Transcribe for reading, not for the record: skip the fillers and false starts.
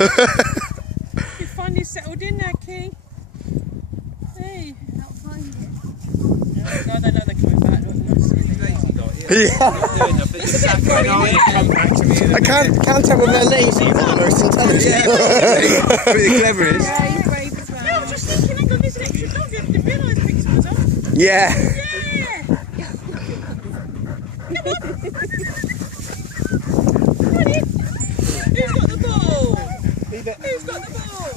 You finally settled in there, King. Hey, I'll find it. Oh God, I know they're coming back. I can't tell whether they're lazy or the most intelligent. Pretty clever is. Yeah, he's brave as well. Yeah, I was just thinking, hang on, there's an extra dog. I didn't realise I picked someone's up. Yeah. Yeah. Come on. Come on in. Who's got the ball? Who's got the ball?